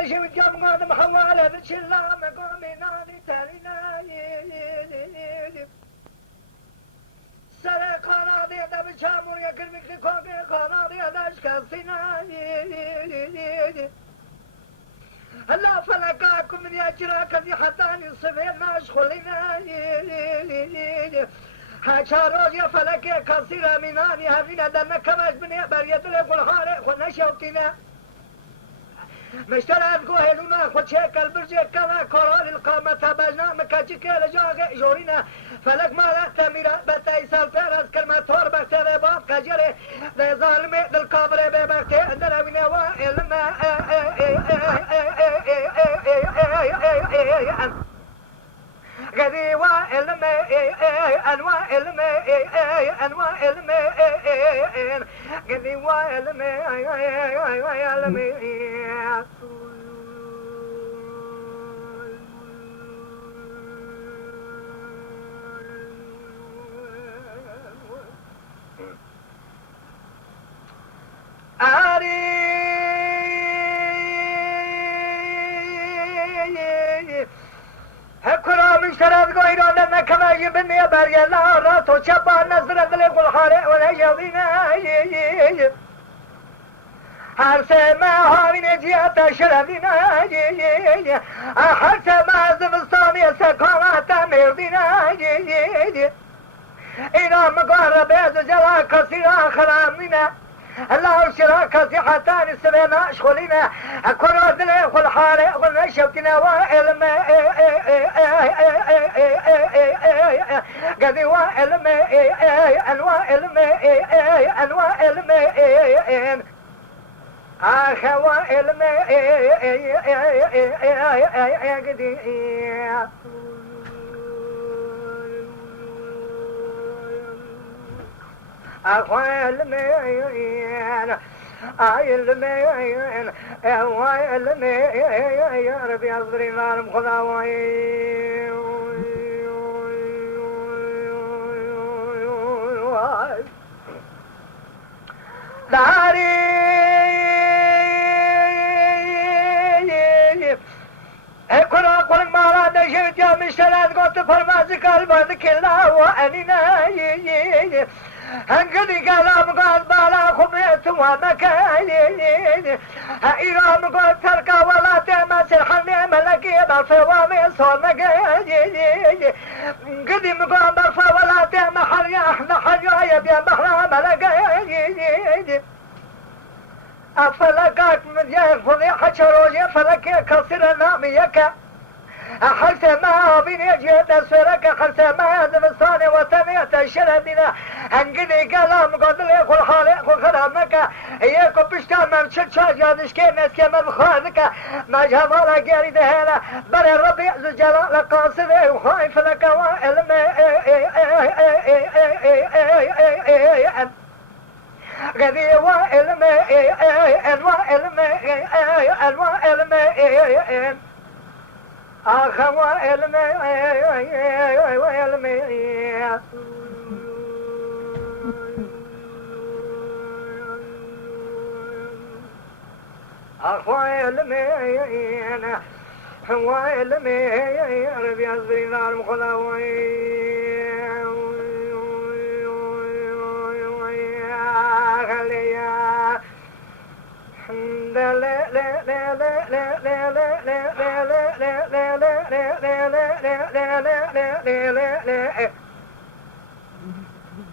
دشي وجام قادم حوالة بتشلا مقامي نادي تالينا سري قناضي دا بشامور يكرمك لكوكي قناضي دا اشكاسينا هلا فلقاكم من يجراك ذي حتاني الصفين ما اشخلنا حاشاروج يا فلكي قصيرة مناني هفينا دمك كماش بني بريد لك والحارق ونشوتنا مشترات قوهلونا خود شكل برجي كما كورال القامة تبجنا مكاجيك لجاغ جورينا فلك ما لا تميرا بتاي سالتر از كلمة تور بكتر باب كجري ذي ظالمي دل كابري ببكتي عندنا وينوا علما غدي وعلم انواع علم انواع علم غدي وعلم علم شرط قويرون لنا كما يبني بريا لا راتو شبان نصر دلق الحارق ولا يوضينا حرسه ما هاوين جياتا شرفينا حرسه ما زمستاني سكاماتا مردينا إنا مقارب بيز جلا كثيرا خلامنا الله شراكة حتى السبينا اشخلنا كنا دلق الحارق ولا شوتنا وعلم قدي وعلم انواع علم انواع علم اخ وعلم قدي اخ علم علم علم يا ربي اصبري ظالم خداوي داري اكنا قل ما لا دشت يا مشتلات قلت فرمازي قلبك كلا وانينا هنقدي كلام قال بالا خميت ومكاين إيران قلت تركا ولا تمس الحني ملكي بالفوامي صور مكاين قديم قال بالفا ولا تم حريا احنا حريا يبيا بحرا ملكاين أفلقات من يفضي حشروجي فلكي كسر ناميك حرس ما بين جيت سرك حرس ما زمستاني وتميت شردنا انقدي كلام قدل كل حالق وخرامك اياكو بشتان من شرشا جادش كيمس كيما بخانك ما جمالا قاري دهانا بري الربيع ذو جلال قاصد وخايف لك وعلم غدي وعلم انواع علم انواع علم آخر وعلم وعلم آخر وعلم وعلم ربي أصبري نار مخلاوي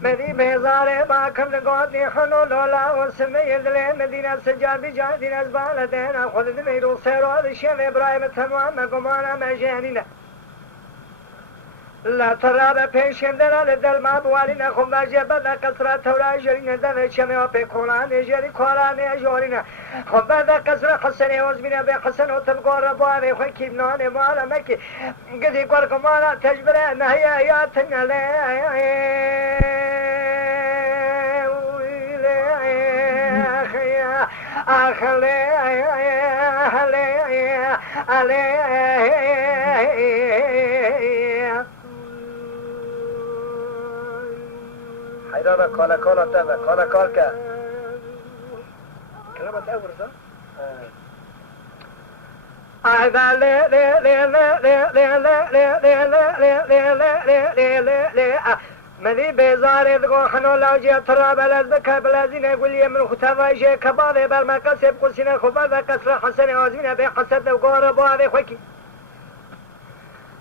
مدي بيزاري باكم لقوتي حنو لولا وسمي يدلي مدينة سجابي جادين أزبالتين أخذ دميرو سيرو الشيخ إبراهيم تمام مقمانا مجانينا لا ترى بيشم دنا لدل ما بوالينا خم باجبنا كسرة تولا جرينا دنا شمي وبيكولان جري كولان جورينا خم بدا كسرة حسن وزمنا بحسن وتبقى ربوا بخن كيبنان مالا مكي قد يقول كمانا تجبر نهيا يا تنالي أخلي حيرانا كولا كولا تابع كولا كولكا كلمة أورزة مدي بيزاري دقو حنو لاوجي تراب الازبكا بلازين يقول لي من ختفاجي كباضي بالمركز يبقو سنة خبادة كسر حسن وازمين بي حسد وقور بوادي خوكي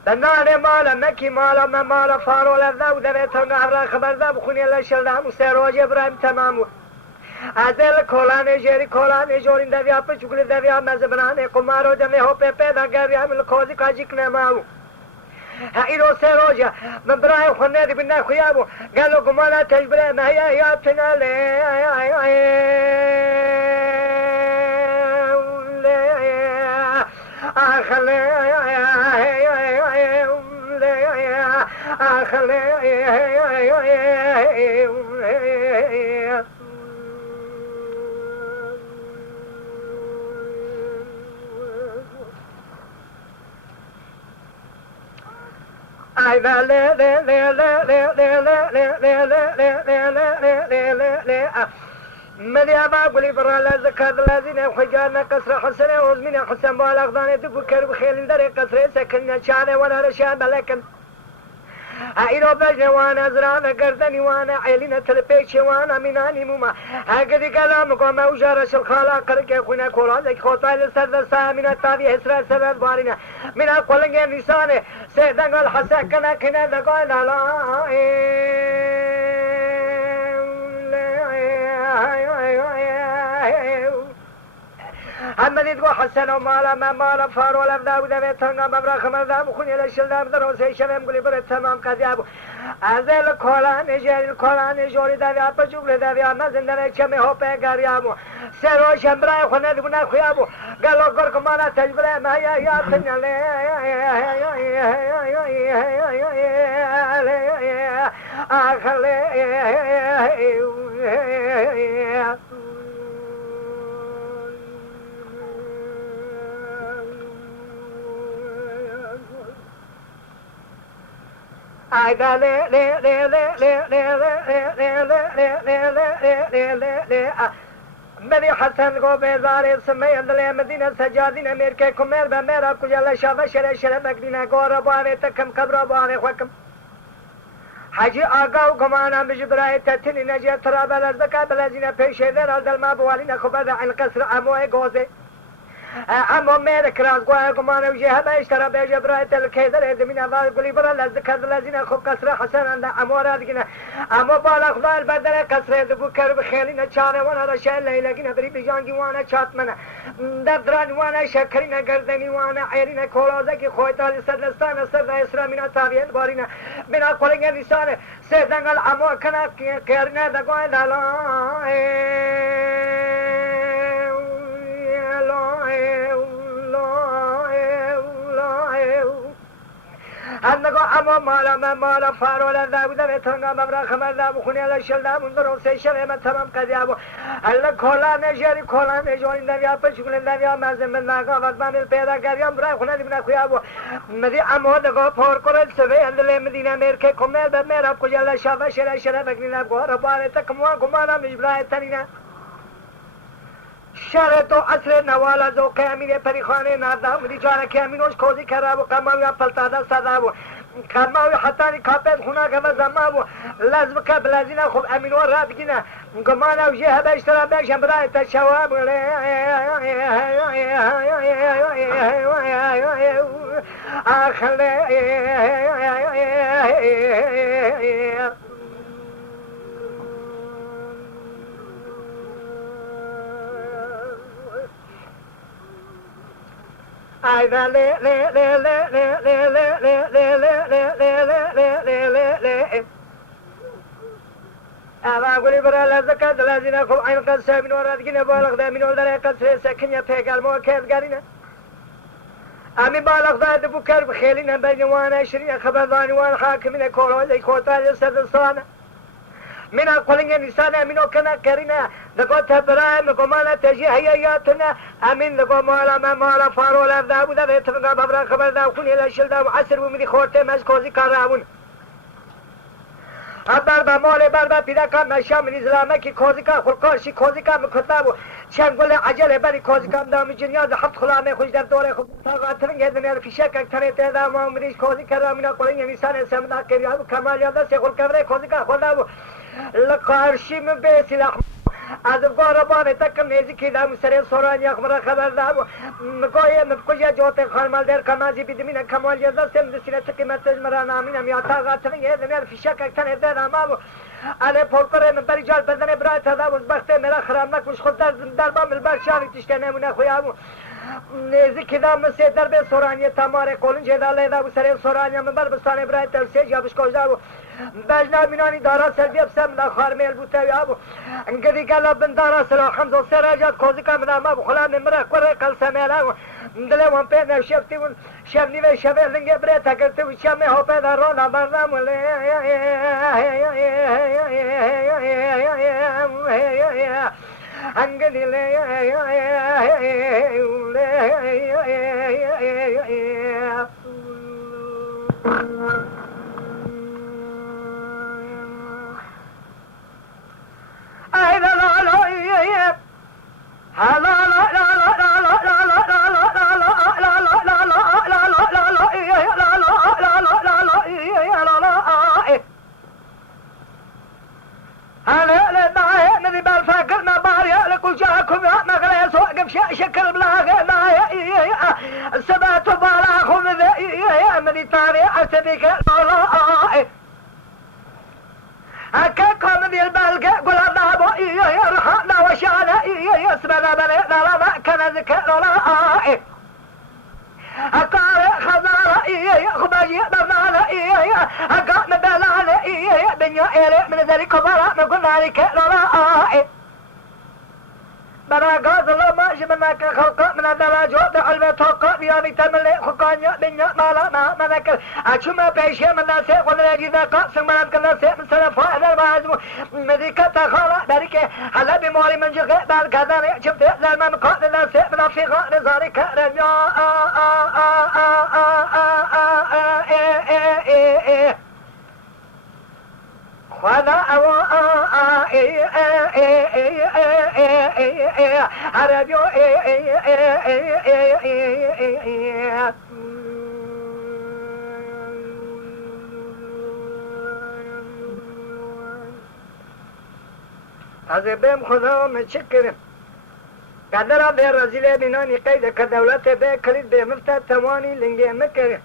دناني مالا مكي مالا ما مالا فارو لذا ودري تنقى خبر ذا بخوني الله شلدام وسيروجي ابراهيم تمامو ازل کولانه جری کولانه جورین دویا په چوکل دویا مزبرانه کومارو دمه هو په پیدا غویا مل کوزی کاجیک نماو هایرو سروجا من برای خونه دی بنا خیابو قالوا قمانا تجبره ما هي يا تنالي مديابا قولي برا لا زكاة الذين حجارنا كسر حسنة وزمين حسن بالأخضان تفكر بخيل دري كسر سكننا شعر ولا رشاد لكن ايرو بجن وانا زرعنا قردني وانا عيلنا تلبيش وانا مناني موما هكذا كلامكم موجارش الخالا قرق يكون كوران ذي خوطا لسرد سامنا تابي حسرة سرد بارنا من أقولن نسانه سيدنا قال حسن كنا كنا دقال لا أما يدقو حسن ومالا ما مالا فارو لفدا ودا بيتنا مبرا خمر ذا بخوني لشلدام دروسي شلم قولي برد تمام كذابو ازل کولان جری کولان جوری داویا پچوکل داویا مزندن چمه هو پیگاریامو سرو شمبرای خونه دبنا خیابو گلو گر کمانا تجبره ما یا تنله آخله مدي حسن کو بیزار سمے اندلے مدینہ سجادین امیر کے کمر با میرا کجلا شاف شر شر مدینہ گور باوے تکم قبر باوے حکم حاجی آقا و گمانا بجبرای تتنی نجی تراب الازبکا بلازینا پیشه در الدل ما بوالین خبر عن قصر اموه گوزه اما مير كراس قوي كمان وجهه ما اشترى بجبرات الكيدر من هذا يقول برا لذكر الذين خب كسر حسن عند امورات كنا اما بالا خدال بدل كسر بكر بخيلنا شان وانا رشال لكن بري بجانجي وانا شاتمنا دردران وانا شكرنا قردني وانا عيرنا كولازك خويتا لسدستان سر اسرا من تابعين بارينا من اقولن لسان سيدنا الامو كنا كيرنا دغوي دالا أنكو أمو مالا مالا فارو لذا وذا بيتنا مبرا خمر ذا بخوني على شلدا منظرون سيشل ما تمام كذيابو الله كولا نجاري كولا نجوري نبيا بشكل نبيا مازن من ناقا وضمان البيضا كريم برا خنا دبنا خيابو مدي أمو دغو فور كورل سبي أندلي مدينة ميركي كمل بميرا كجلا شافا شرا شرا بكنينا غور بار تكموا كمانا مجبرا تنينا شرطو اصل نوالا زو کامینه پریخانه نادا مدی جانا کامینوش کوزی کرابو کماوی پلتادا صدابو کماوی حتانی کابل خونا کما زمابو لازم کبلازینا خوب امینو را بگینا گمانا وجه هبه اشترا بشم برای تشواب آخله أيضا لي لي لي لي لي لي لي لي لي لي لي لي أما أقولي برا لزكاة الذين خب عين قصة من ورد جنا بالغ ذا من ولد قصة سكنيا بيقال مو كيف قالنا أمي بالغ ذا دبكر بخيلنا بين وانا عشرين خبر ذاني وانا حاكمين كورو زي كوتا جسد الصانة من أقولين الإنسان أمينو كنا كرينا دقو تبراهيم قمانا تجي هيئاتنا أمين دقو مالا ما مالا فارو لفدا ودا بيتفقا ببرا خبر دا وخوني لشل دا وعسر ومدي خورتي مزكوزي كارابون بربا مال بربا پیدا کام نشام نیزلامه کی کوزیکا خلقاشی کوزیکا مکتابو چند گل عجله بری کوزیکا دام جنیا حفت خلامه خوش در دوره خوب طاقتن گردن فیشه که تنه تدا ما مریش کوزیکا رامینا قولین انسان سمنا کریابو کمال یاد سه خل کبره کوزیکا خدابو لقارشی من به سلاح از قربان تکم نیزی کی دام سر سوران یک مرا خبر دام مگوی مفکوجا جوت خالمال در کمازی بدمینه کمال یاد سم دسینه تکمت مرا نامینه یا طاقتن گردن فیشه که تنه تدا ما علی پرکره من بری جال بدن برای تدا وزبخت مرا خراب نکوش خود در بام البرشانی تشته نمونه خویامو نیزی کی دام سه در به سورانی تماره قولن جداله دا سر سورانی من بر بستانه برای ترسه جابش کوجا بجنا بینانی دارا سلبی بسم لا خارمیل بوته یابو انگدی گلا بن دارا سلا خمسو سراجات کوزی کام ما بخلا نمره کره کل سمیلا دل وان په نشفتی ون شمنی و شبه لنگه بره تکرته و شمه ها په دارا نبرنم ولی انگدی لی شكل بلا سبات بالا خذ مني طاري أسبك الله أكاكم من البلق قل النابو يرحمنا وشانا يسمنا بني لا كان ذكر الله أقارئ خضارة خباجي بمانا أقام بلانا بنيو إيري من ذلك بلا من قلنا لك الله بنا غاز الله ما جمنا كخلق من الدراجات علم توقع بياني تملي خقانيا بنيا مالا ما منك أشما بيشي من الناس ولا يجد قاسم من الناس من سلفاء البازم مديكة تخالا ذلك هلا بموري من جغي بالكذا شفت زلما من قاتل الناس من فيغا نزارك رميا خدا او عربيو عزيبهم خدا متشكر قدر به رزيله بناني قيد كدولت به كريد به مفتى تواني لنجي مكر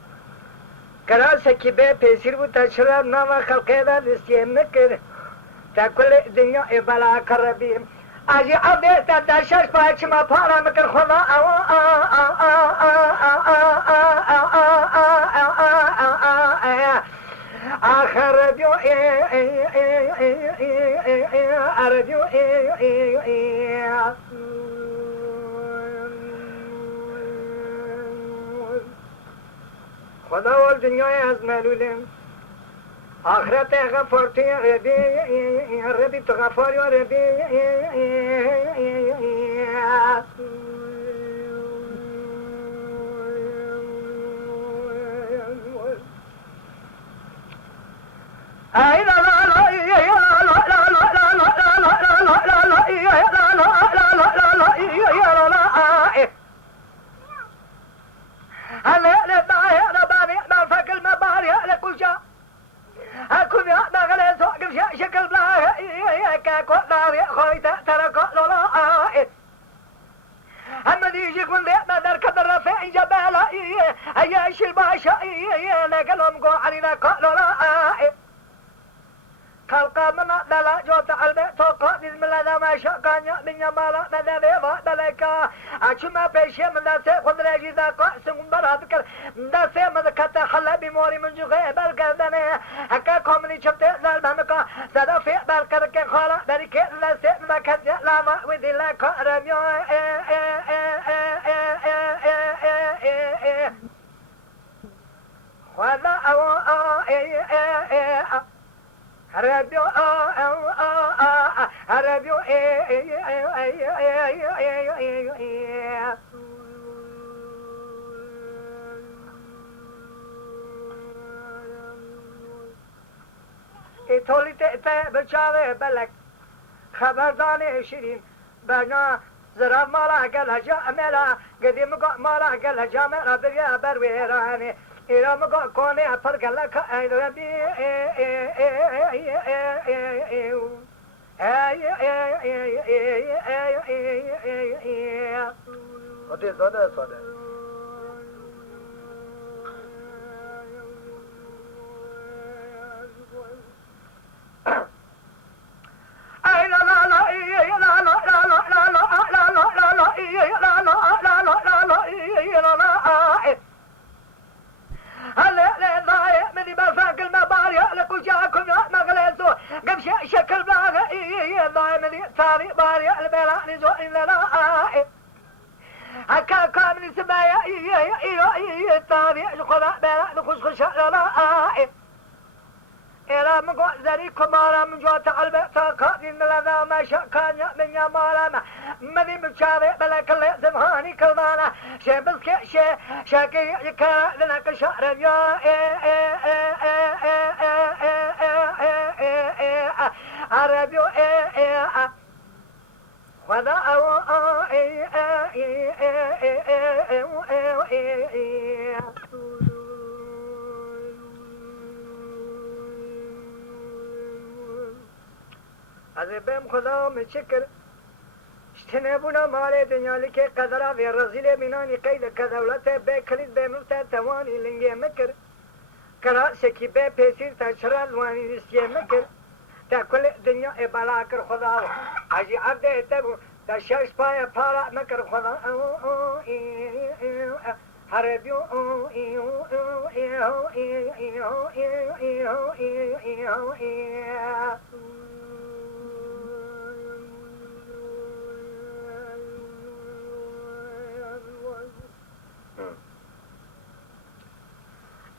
كراسكي به بيسير بتشرب نما خلقه دا دستيه مكر تاكل الدنيا إبلا كربيم أجي أبيت تدشش بايش ما فارا مكر خدا آخر بيو أربيو خدا والدنيا أزمالولين آخرت غفرتی ربی تو غفاری و ربی ای لا لا لا شكل بلا كاكو داري خويتا تركو لولا اما ديجي كون دي بدر كدر في جبالا ايش الباشا نقلهم قو علينا كولولا خلقا من دلا جوت علبة توقع بسم الله دا ما شاكانيا من يمالا مدابي بلكا اچما پیشي من داسي خود رجي دا قاسم براد كر داسي من كتا حلا بموري من جغي بالكردنه حكا كومني شبت زلمك صدا في بالكر خالا بريك داسي من كتا لاما ودي لا كرميو ولا ربيو ربيو تولی ته بچاوه بلک خبردان شیرین بنا زراب مالا قال جا ملا قديم مالا قال جا ملا بريا برويراني إلى مقا كوني فرق لك ربي صدق صدق صدق شكل بلاغ ضايمني ثاني باري البلاء نزو إلا لا هكا كامل سبايا ثاني خذا بلاء نخش خش لا إلى مقول ذلك مالا من جوة قلب تاقاتين لنا ما شاكان من يا مالا مني مشاري بلا كل زمهاني كلنا شي بسكي شاكي يكا لنا كشعر يا عربيو وذا عذبم خدا متشكر اجتنبونا مال دنيا لكي قدرا في الرزيل مناني قيد كدولته بكريد بمرتا تواني لنجي مكر كرا سكي بي بيسير تشرال واني نسي مكر تا كل دنيا ابالاكر خدا عجي عبده تبو تا شاش بايا بارا مكر خدا حربيو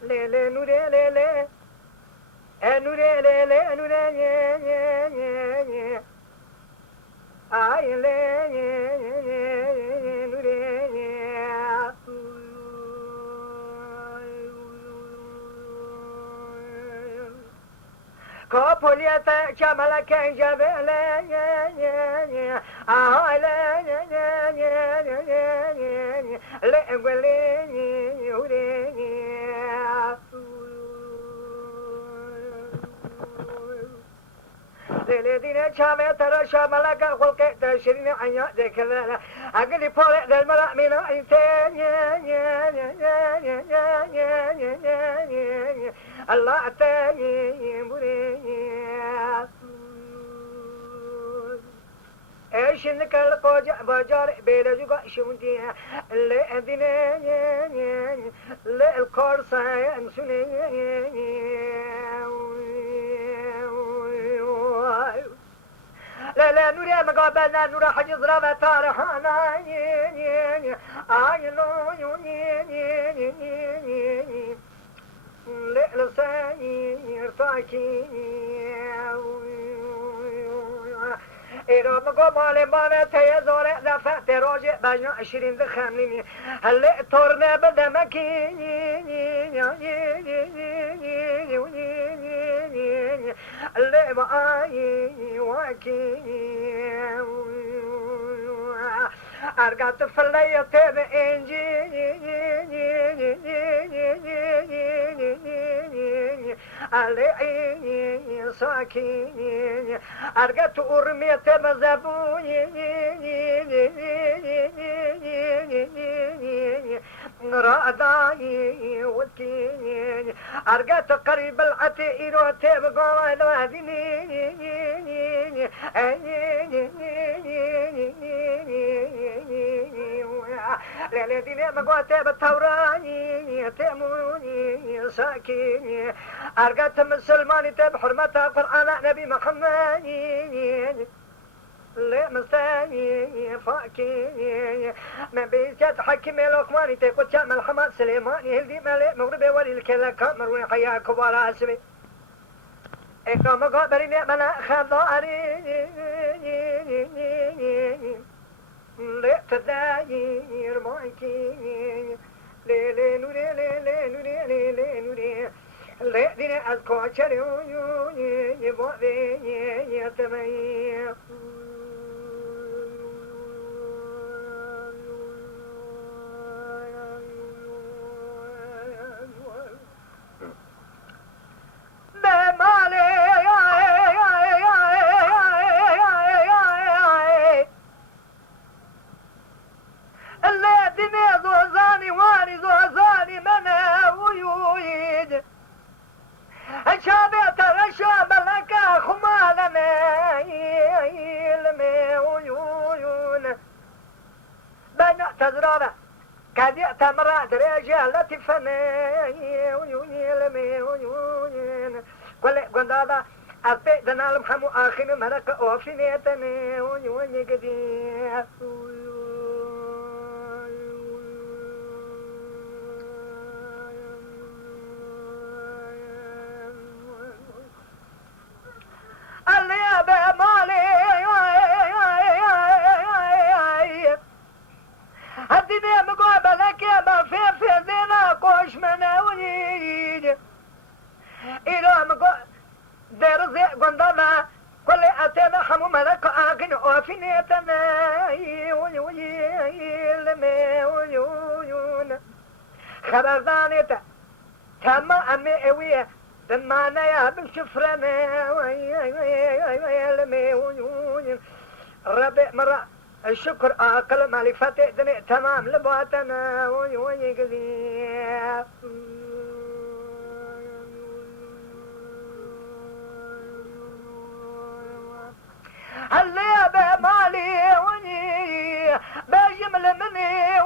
ليلي نوري ليلي نوري ليلي نوري ني اي ليلي نوري كوبوليتا جمالك جبل الذين شاموا ترى شمالك خلق تشرين عيا ذكرنا أقل فوق المرأة من إنسان الله تاني مريا ايش انك القوجع بجار بيرجوك شوندي اللي ادينا اللي القرصة انسوني لا نوري مقابلنا نورا حجز رابع تارحانا لساني ارتاكي إيرو مقو مالي مانا تيزوري دفعت روجي بجنا 20 دخمني هلي تورنا بدمكي اللي معاي واكي أرقات فلي تبع إنجي علي ساكين أرقات أرمي تمزبوني راداي وكين أرقات قريب العتير وتبقى الوادني للذين مقوات بالتوراني تأموني ساكين أرقات مسلماني تب حرمتها قرآن نبي محمد لا مستاني فاكي ما بيجات حكم لقماني تقول كامل حماد سليماني هلدي مالي مغربي ولي الكلا كامروني حياك وبارا اسمي إكرام قابرين منا خضاري لا تداير مايكي ليلي نوري ليلي نوري ليلي نوري الذين أذكر يبغي يتميز شابت الشاب لك خمالنا يلمي ويون بنا تزرابة كدي تمرا درجة لطفنا ويون يلمي ويون قل هذا أبي دنا المحمو آخر ملك أوفينيتنا ويون يقدي الدنيا مقابلك يا ما في ذينا قوش مناويد إلى مقابل درزي قندنا كل أتنا حمو ملك آقن أوفينيتنا ويون خبردانيتا كما أمي أويه دمانا يا بالشفرنا ويون ربي مرة الشكر أقل مالي فتح دني تمام لبواتنا ويوني قذيب اللي بمالي وني بجمل مني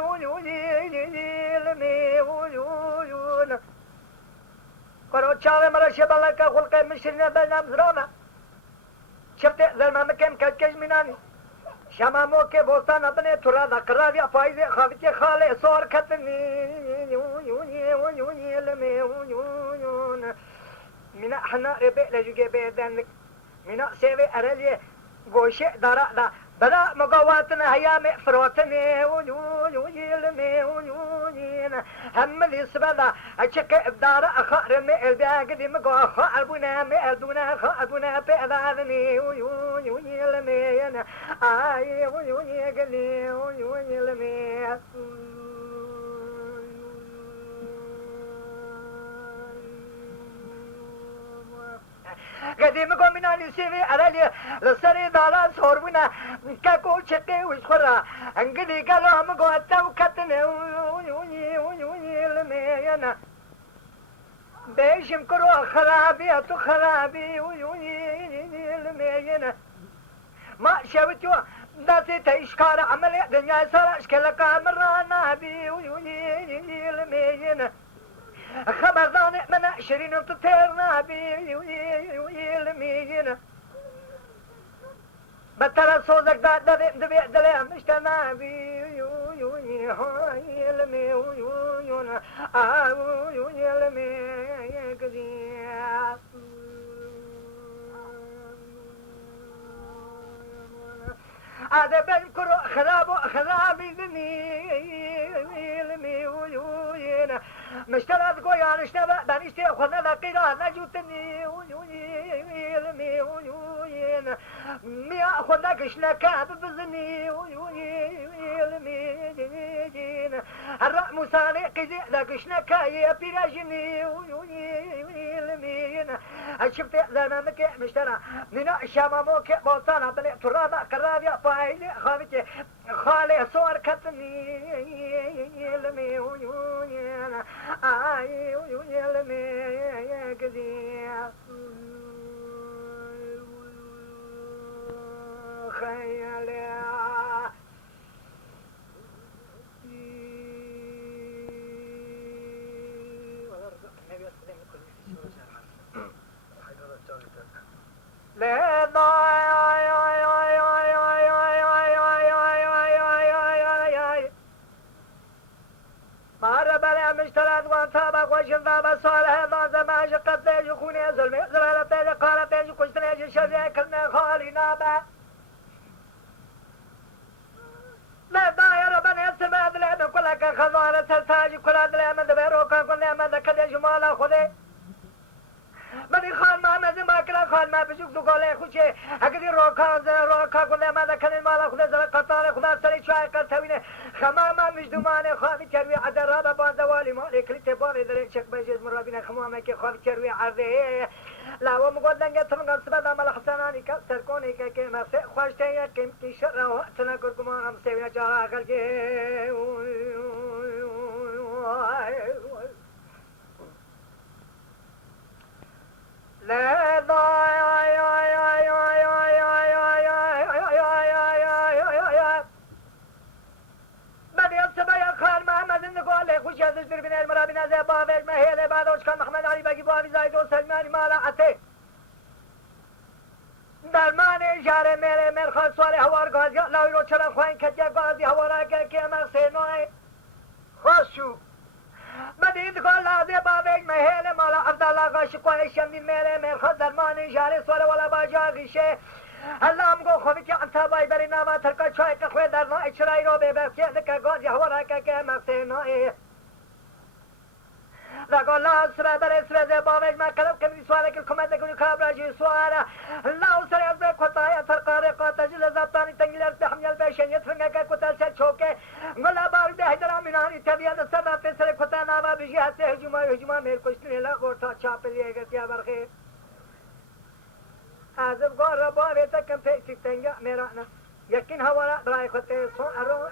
ونيوني لمي ويون قرأت شاوي مرة شبالك خلقي مشرنا بنام زرانا شفت زلمة مكان كجكج مناني شمامو کے بوستان اپنے تھرا دکرا دیا فائزے خاوچے خالے سور کتنی من احنا ربع لجوگے بیدنک من سیوے ارلیے گوشے دارا دا بدا مقواتنا هيام فروتني هم الاسبدا اشك ابدار اخر من الباق دي مقو خاربنا مالدونا خاربنا بأذاني لمينا اي قلي لمينا قديم قومنا نسيبي على لسري دالا صوربنا كاكو شقي وشخرا انقلي قالوا مقو اتاو كتنا لمينا بيشم كرو خرابي اتو خرابي لمينا ما شاوتوا داتي تيشكار عملي دنيا سارة اشكالك مرانا بي لمينا خبردان من عشرين تطيرنا بالمينا بطل صوزك دبي دلي مشتنا هذا بنكر خرابي ذني ويوين مشترى قويان اشتبه بنشتي خذنا لقيرا نجوتني ويوين ميا خذنا كشنا كاب بزني ويوين الرأ مساني قزي لكشنا كايا بيراجني ويوين شفت زمامك مشترى من الشاماموك بوطانا بني ترابا كرابيا فايلي خافتي خالي صور كتني ويوين اي ويلمي قدي خيالي لا عبدو قاله خوشه اگه روکا کنه ما دکنه مالا خدا زل قطار خدا سری چای کل توینه خماما مجدومان خواهی کروی عدرابه باندوالی مالی کلیت باری داره چک بجز مرابین خمامه که خواهی کروی عرضه لا ومقول لنجا تمغل سبدا مال حسناني كسركوني كما خوشتي كم كشر وقتنا كركم مسوينا جارا خلجي لا بين المرابين زي بابج ما هي بعد وش كان محمد علي باقي بابي زايد وسلماني ما لا عتي درمان جاره میره مرخان سوار هوار گازی لاوی رو چرا خوین کجا گازی هوارا که ما سینوی خوشو بدید گل لازم بابج مهل مالا عبدالله قاش قایش می میره مرخان درمان جاره سوار ولا باجا گیشه اللهم گو خوبی که انت بای بری نام ترکا چای که خوی در نای چرای رو ببر که دک گازی هوارا که ما سینوی رقول لا سبع بري سبع زي بابج ما كلام كم سؤالك الكومنت يقول كابراجي سؤاله الله سري أزبك قطايا فرقارق تجل زبطاني تنجل تحمل البشن يتفنك كتل شوكة ولا بارد هجرا مناني تبيا السبب تسري كتانا ما بيجي هسه هجوما مير كشتني لا غورتا شابل يجت يا برخي أزب قار ربا بيتك كم في تنجا ميرانا يكين هوالا براي خطي صارو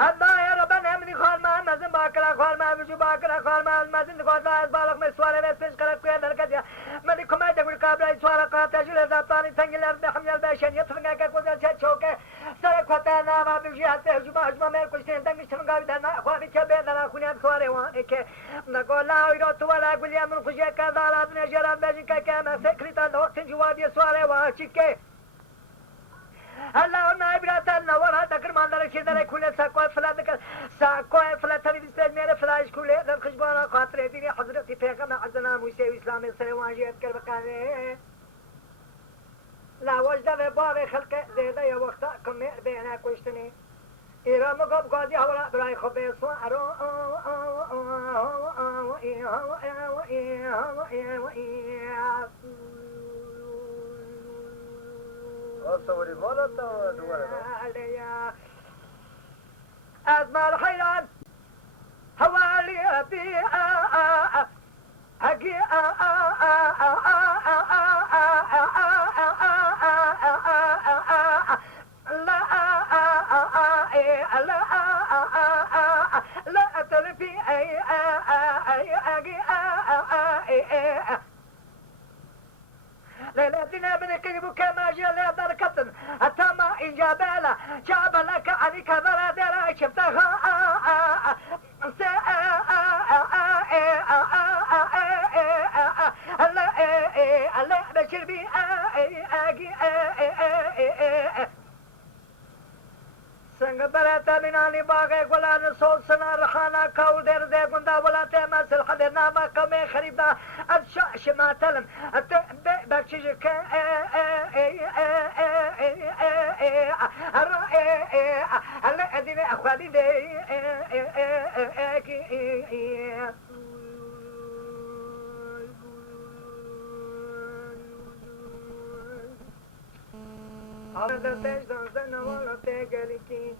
الله يا ربنا من خال ما مزن باكلا خال ما بجو باكلا خال ما مزن خال ما بالغ مسوار بس فيش كلام كوي دركت يا من كم يدك قابل سوار قاطع جل زبطاني تنجل أرض حمل باشن يتفنع كقول جل شوكة سر خطانا ما بيجي هسه هجوم مير كشتين تنجش تفنع بدنا خواني كبير دنا خوني سوار وانك نقول لا يروت ولا يقول يا من خشية كذا لا بنجران بجن كما سكرتا الوقت جواب سوار وانك الله نائب راتنا ورا ذكر ما دار شيء دار كله ساقوي فلا تبي بيستاج ميره فلاش كله ذا خشبانا خاطر ديني حضرتي پیغمبر عزنا موسى اسلام سلام جيت كر بقانه لا وجد باب خلق زياده يا وقت كم بينا كشتني إيرام قب قاضي هورا براي خبير سوارو أصوري مالا تا دوباره أزمة الحيران حوالي في أجي لا تلفي ليلتنا بنكذب كما جل بركة أتما إجابة جاب لك عنك ذرا درا شفتها لا بشر بي سنگ برتا بنانی باغ گلان سول سنا رخانا کول در ده گندا ولا تما سلح در نامه کم خریبدا از شاش ما تلم بخشش که هلا ادين اخوادي ده هذا تجد زنا ولا تجلكي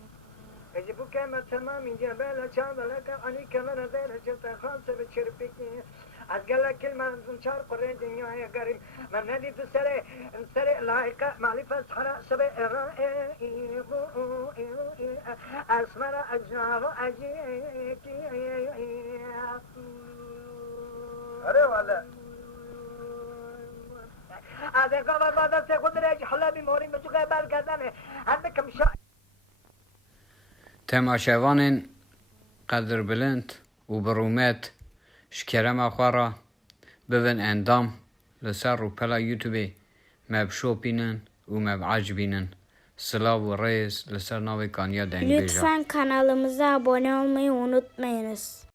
يجب كما تمام جبل شاب لك اني كمان زين شفت خاصه بتشربكي أقول كلمة شار قرين دنيا يا قريب من هذه تسرع لايك معرفة حرا سبع رائع أسمر أجناب أجيك أره والله هذا قبل بعد تقول رأي حلبي موري مجوك بالكذا عندك مشا تماشاوان قدر بلند و برومت شکرم اخوارا ببن اندام لسر رو پلا یوتیوبی مب شو بینن و مب عجبینن سلاو و ریز لسر ناوی کانیا دنگ بیجا Lütfen kanalımıza abone olmayı unutmayınız.